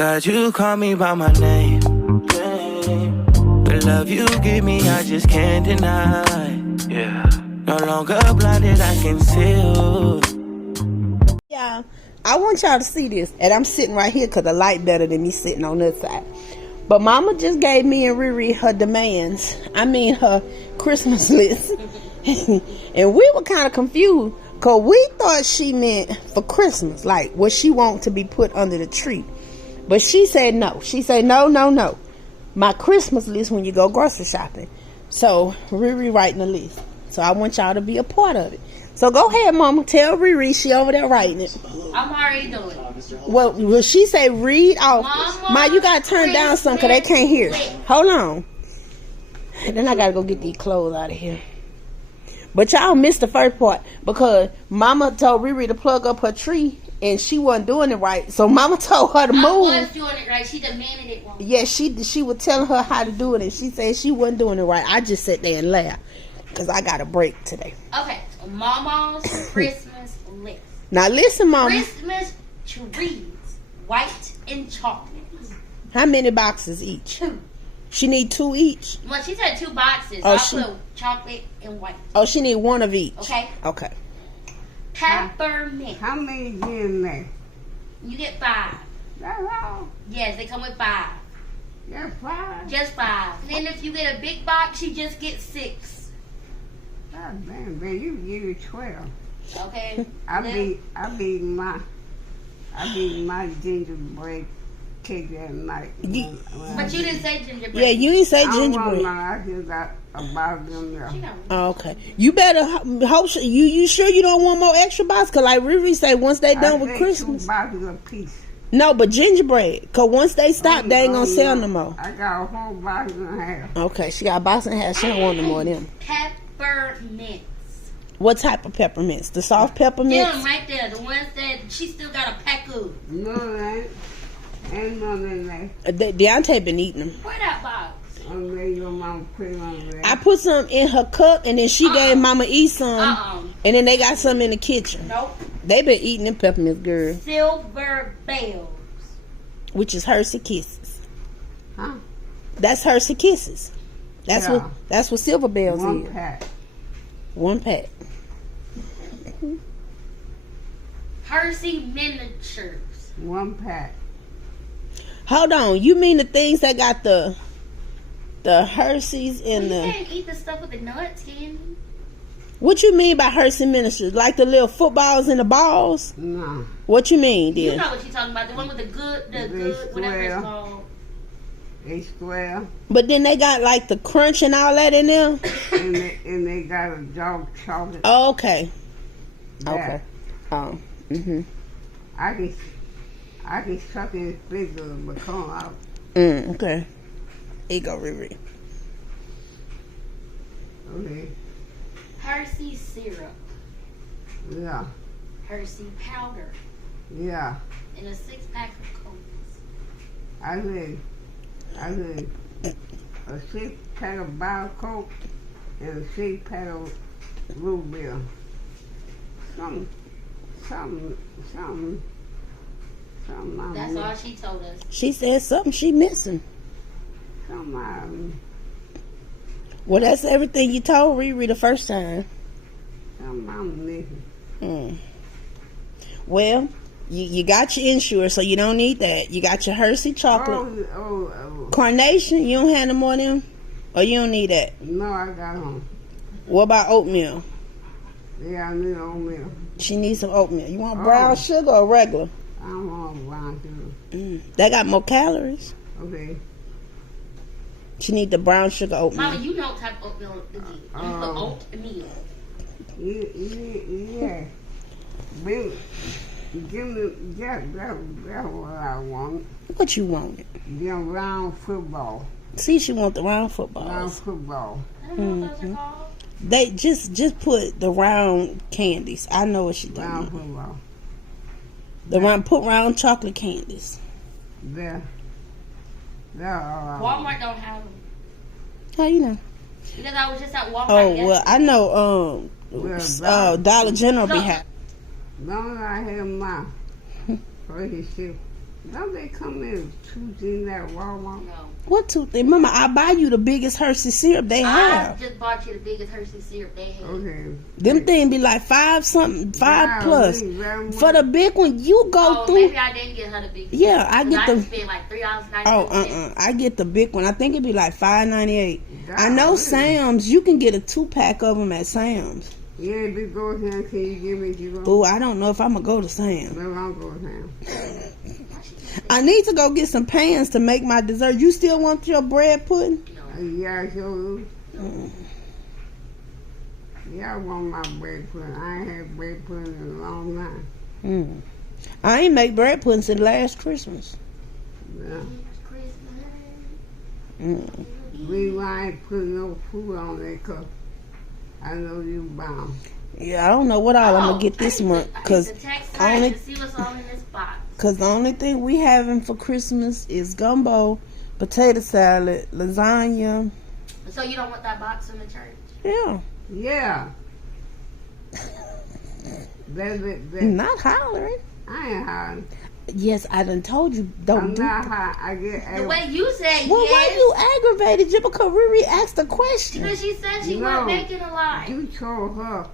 God, you call me by my name. The love you give me, I just can't deny. Yeah. No longer blinded, I can see. Yeah, I want y'all to see this. And I'm sitting right here because the light better than me sitting on this side. But Mama just gave me and Riri her demands. I mean her Christmas list. And we were kind of confused because we thought she meant for Christmas. Like what she want to be put under the tree. But she said no. She said no. My Christmas list when you go grocery shopping. So Riri writing the list. So I want y'all to be a part of it. So go ahead, Mama. Tell Riri she over there writing it. I'm already doing it. Well, will she say read off? Ma, you gotta turn down some because they can't hear. Hold on. And then I gotta go get these clothes out of here. But y'all missed the first part because Mama told Riri to plug up her tree and she wasn't doing it right. So Mama told her to move. I was doing it right. She demanded it wrong. Yeah, she was telling her how to do it and she said she wasn't doing it right. I just sat there and laughed because I got a break today. Okay, Mama's Christmas list. Now listen, Mama. Christmas trees, white and chocolate. How many boxes each? 2. She need 2 each. Well, she said 2 boxes. Oh, So I put chocolate and white. Oh, she need 1 of each. Okay. Peppermint. How many get in there? You get 5. That's all. Yes, they come with 5. That's 5. Just 5. Then if you get a big box, you just get 6. God damn, man, you give me 12. Okay. I beat my gingerbread cake that night. But you didn't say gingerbread. Yeah, you didn't say I don't gingerbread. want none. I just got about them there. Oh, okay. You better hope you sure you don't want more extra boxes? Because like Riri say, once they done with Christmas. 2 boxes a piece. No, but gingerbread. Because once they stop, they ain't going to sell no more. I got a whole box and a half. Okay, she got a box and a half. She don't want no more of them. Peppermints. What type of peppermints? The soft peppermints? Them right there. The ones that she still got a pack of. No, ain't none in there. Deontay been eating them. Where that box? Your mama put it on there. I put some in her cup and then she gave Mama E some. And then they got some in the kitchen. Nope. They been eating them peppermints, girl. Silver bells. Which is Hershey Kisses. Huh? That's Hershey Kisses. That's what Silver Bells One is. pack. 1 pack. Hershey miniatures. 1 pack. Hold on. You mean the things that got the Hershey's and You the... can't eat the stuff with the nuts, can you? What you mean by Hershey miniatures? Like the little footballs and the balls? No. What you mean, dear? You know what you're talking about. The one with the good, whatever it's called. They square. But then they got like the crunch and all that in there? and they got a dark chocolate. Oh, okay. That. Okay. Oh. Mm-hmm. I can suck in his finger but come out. Okay. Here you go, Riri. Okay. Hershey syrup. Yeah. Hershey powder. Yeah. And a 6-pack of Cokes. I said a 6-pack of Bio Coke and a 6-pack of root beer. Something. That's all she told us. She said something she missing. Something. Well, that's everything you told Riri the first time. I'm missing. Well, you got your insurance, so you don't need that. You got your Hershey chocolate. Oh. Carnation, you don't have no more of them? Or you don't need that? No, I got them. What about oatmeal? Yeah, I need oatmeal. She needs some oatmeal. You want brown sugar or regular? I don't want brown sugar. They got more calories. Okay. She need the brown sugar oatmeal. Mama, you know what type of oatmeal to get. You put oatmeal. Yeah. Baby, give me that's what I want. What you want? Them round football. See, she want the round footballs. Round football. I don't know what those are called. They just put the round candies. I know what she doing. Round football. Put round chocolate candies. There. Walmart don't have them. How you know? Because I was just at Walmart Oh well, I know. Dollar General be happy. Long as I have my first shift. Don't they come in two things at Walmart? No. What two things? Mama, I buy you the biggest Hershey syrup they I have. just bought you the biggest Hershey syrup they have. Okay. Them things be like 5 something, 5 plus. Very For the big one, you go Oh, through. maybe I didn't get her the big. Yeah, I get I the. spent like $3.99. Oh, I get the big one. I think it'd be like $5.98. I know Golly. Sam's. You can get a 2-pack of them at Sam's. Yeah, if you go here, can you give me you go? Ooh, I don't know if I'm gonna go to Sam's. No, I'll go here. I need to go get some pans to make my dessert. You still want your bread pudding? Yeah, sure. Yeah, I want my bread pudding. I ain't had bread pudding in a long time. I ain't make bread pudding since last Christmas. Yeah. Mm. We ain't putting no food on that cup. I know you bound. Yeah, I don't know what all I'm gonna get this month because to text her only to see what's all in this box. the only thing we having for Christmas is gumbo, potato salad, lasagna. So you don't want that box in the church? Yeah, Yeah. That's not hollering. I ain't hiding. Yes, I done told you don't I'm do. not hiding. I get The way you said Well, why yes. you aggravated? Just because Riri asked a question. Because she said she No. wasn't making a lie. You told her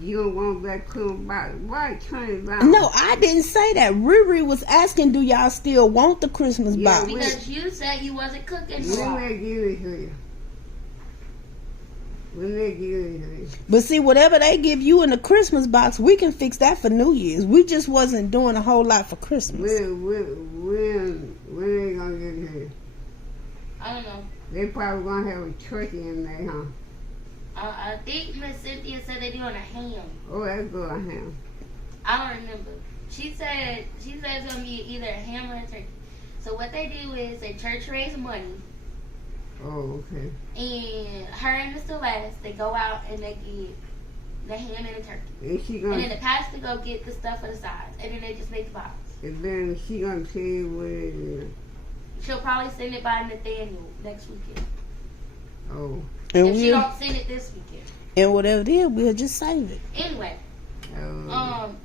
you don't want that cool box. Why turn it down? No, I didn't say that. Riri was asking, do y'all still want the Christmas Yeah, box? Because you said you wasn't cooking for When her. they give it to you. When they give it to you. But see, whatever they give you in the Christmas box, we can fix that for New Year's. We just wasn't doing a whole lot for Christmas. When they gonna get it to you? I don't know. They probably gonna have a turkey in there, huh? I think Miss Cynthia said they're doing a ham. Oh, that's good, huh? I don't remember. She said it's gonna be either a ham or a turkey. So what they do is they church raise money, Oh, okay. and her and Mr. West, they go out and they get the ham and the turkey, And she and then gonna the pastor go get the stuff for the sides, and then they just make the box. and then she gonna tell you what it is. She'll probably send it by Nathaniel next weekend. Oh. And, If she don't send it this weekend. and whatever it is, we'll just save it. Anyway,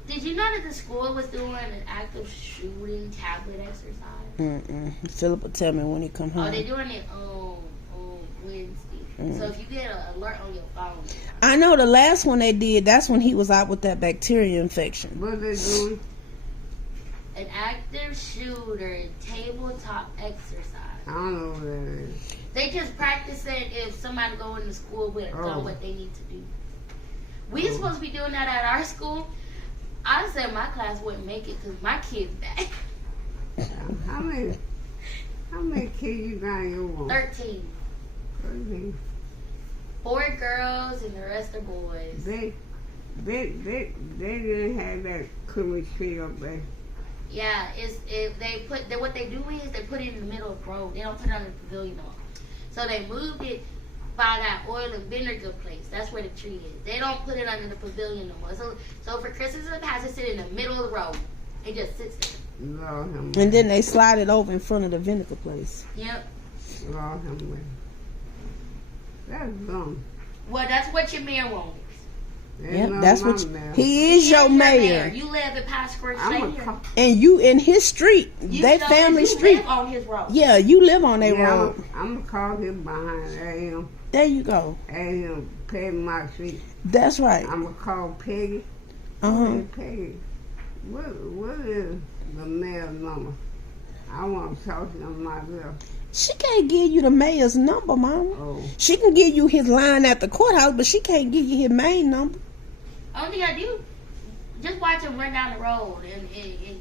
did you know that the school was doing an active shooting tablet exercise? Philip will tell me when he come home. Oh, they're doing it on Wednesday. So if you get an alert on your phone. I know the last one they did, that's when he was out with that bacteria infection. What they doing? An active shooter tabletop exercise. I don't know what that is. They just practicing if somebody go into school with a gun, what they need to do. We supposed to be doing that at our school. I said my class wouldn't make it because my kid's bad. How many kids you got in your room? 13. 13. 4 girls and the rest are boys. They didn't have that Christmas tree up there. Yeah, what they do is they put it in the middle of the road. They don't put it on the pavilion no more. So they moved it by that oil and vinegar place. That's where the tree is. They don't put it under the pavilion no more. So for Christmas, it has to sit in the middle of the road. It just sits there. Lord have mercy. And then they slide it over in front of the vinegar place. Yep. Lord have mercy. That's dumb. Well, that's what your mayor wants. Yep, that's what he is your mayor. You live in past Square I'm Street. And you in his street, they family street. You live on his road. Yeah, you live on that road. I'm going to call him behind him. There you go. And him pay my street. That's right. I'm going to call Peggy. Uh-huh. Peggy, what is the mayor's number? I want to talk to him myself. She can't give you the mayor's number, Mama. Oh. She can give you his line at the courthouse, but she can't give you his main number. Only thing I do, just watch him run down the road and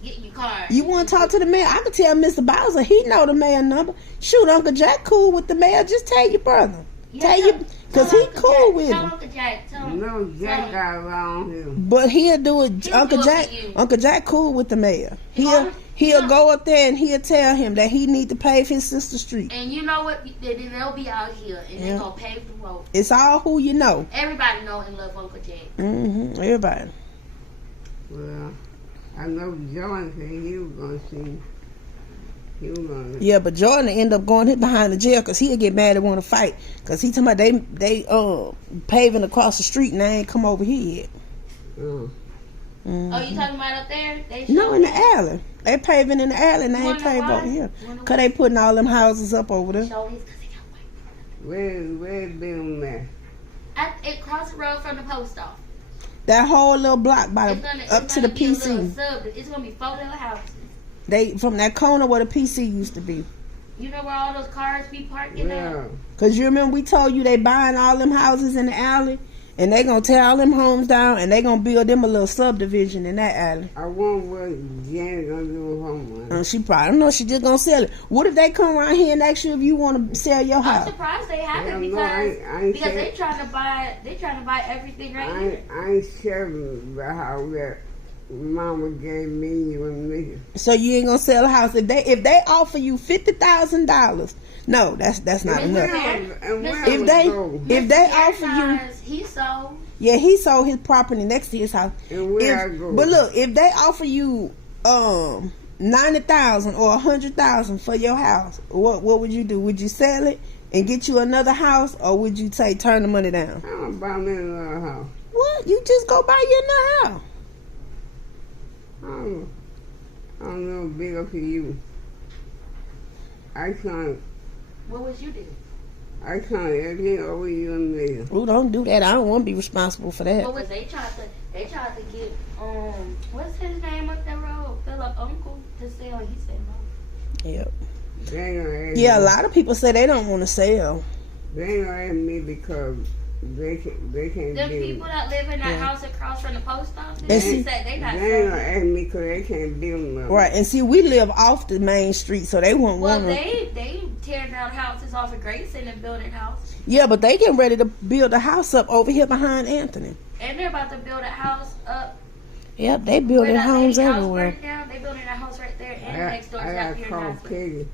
get in your car. You want to talk to the mayor? I can tell Mr. Bowser he know the mayor number. Shoot, Uncle Jack cool with the mayor. Just tell your brother. Because he cool with Tell him. Uncle Jack. Tell him. No, Jack got around him. But he'll do it. He'll Uncle do it Jack. for you. Uncle Jack cool with the mayor. He'll go up there and he'll tell him that he need to pave his sister's street. And you know what? Then they'll be out here and they're going to pave the road. It's all who you know. Everybody know and love Uncle Jack. Everybody. Well, I know John said he was going to see. He was going to. Yeah, but Jordan end up going behind the jail because he'll get mad and want to fight. Because he talking about they paving across the street and they ain't come over here yet. Mm-hmm. Oh, you talking about up there? They No, in the showed alley. They paving in the alley and they ain't paved over here. Cause they putting all them houses up over there. Show these 'cause they got white. Where's them at? It cross the road from the post office. That whole little block by It's the, gonna, up it's to the gonna be a little PC. sub. It's gonna be 4 little houses. They from that corner where the PC used to be. You know where all those cars be parking at? Yeah. Cause you remember we told you they buying all them houses in the alley, and they gonna tear all them homes down, and they gonna build them a little subdivision in that alley. I wonder what Janet gonna do with homework. She probably, I don't know, she just gonna sell it. What if they come around here and ask you if you want to sell your I'm house? surprised they haven't Yeah, no, because I ain't because said- they trying to buy everything right here. I ain't selling the house that Mama gave me and me. So you ain't gonna sell a house if they offer you $50,000? No, that's not Mr. enough. And where If would they go? if they offer you, Because he sold. yeah, he sold his property next to his house. And where I go? But look, if they offer you $90,000 or $100,000 for your house, what would you do? Would you sell it and get you another house, or would you turn the money down? I'm gonna buy me another house. What? You just go buy you another house. I don't know, bigger for you. I can't What would you do? everything over you and me. Oh, don't do that. I don't want to be responsible for that. What was they tried to get what's his name up that road? Philip Uncle to sell. He said no. Yep. They ain't gonna ask Yeah, a me. lot of people say they don't want to sell. They ain't gonna ask me because they can't Them deal. people that live in that Yeah. house across from the post office, And they see- said they not They ain't gonna selling. ask me because they can't deal with them. Right, and see, we live off the main street, so they won't Well, want to. they tearing down houses off of Grayson and building house, Yeah, but they getting ready to build a house up over here behind Anthony. and they're about to build a house up. Yep, they Where building that homes lady house everywhere. burned down, they building a house right there, and I next door is gotta out here. call Peggy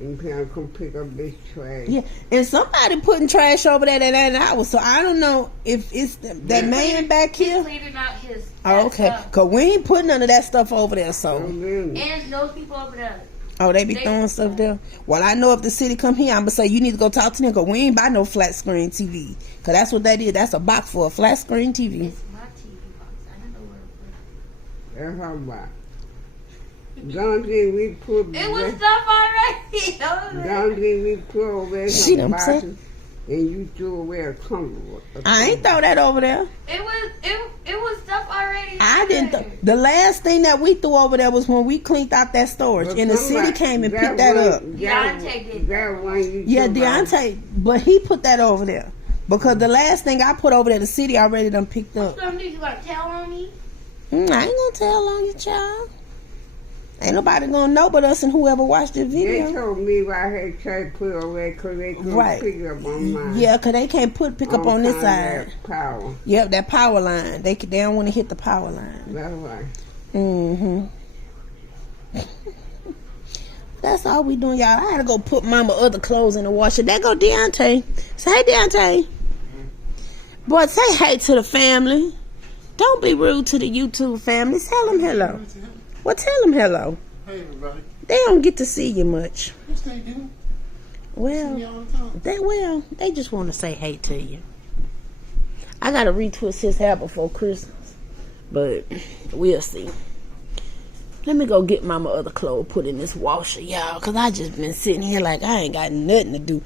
and tell her to come pick up this trash. Yeah, and somebody putting trash over there that hour, so I don't know if it's that man back He's here. cleaning out his. Oh, okay, stuff. cause we ain't putting none of that stuff over there, so. And those people over there. Oh, they be They- throwing stuff there. Well, I know if the city come here, I'm gonna say you need to go talk to them. Cause we ain't buy no flat screen TV. Cause that's what that is. That's a box for a flat screen TV. It's my TV box. I don't know where to That's how about. Don't think we put put it. It was stuff already. don't think we put away She some done boxes said- and you threw away a comfortable. I ain't throw that over there. It was stuff already. I didn't. The last thing that we threw over there was when we cleaned out that storage, and the city came and picked that up. Deontay did That one you Yeah, took out. Deontay, but he put that over there because the last thing I put over there, the city already done picked up. What you gonna tell on me? I ain't gonna tell on you, child. Ain't nobody gonna know but us and whoever watched the They video. told me I had tried to put it away because they couldn't Right. pick it up on mine. Yeah, cause they can't pick up on this side. That power. Yep, that power line. They don't want to hit the power line. That's right. Mm-hmm. That's all we doing, y'all. I had to go put mama other clothes in the washer. There go Deontay. Say hey, Deontay. Boy, say hey to the family. Don't be rude to the YouTube family. Tell them hello. Well, tell them hello. Hey everybody. They don't get to see you much. Yes, they do. Well, See me all the time. they just want to say hey to you. I gotta retwist his hair before Christmas, but we'll see. Let me go get mama other clothes put in this washer, y'all, cause I just been sitting here like I ain't got nothing to do.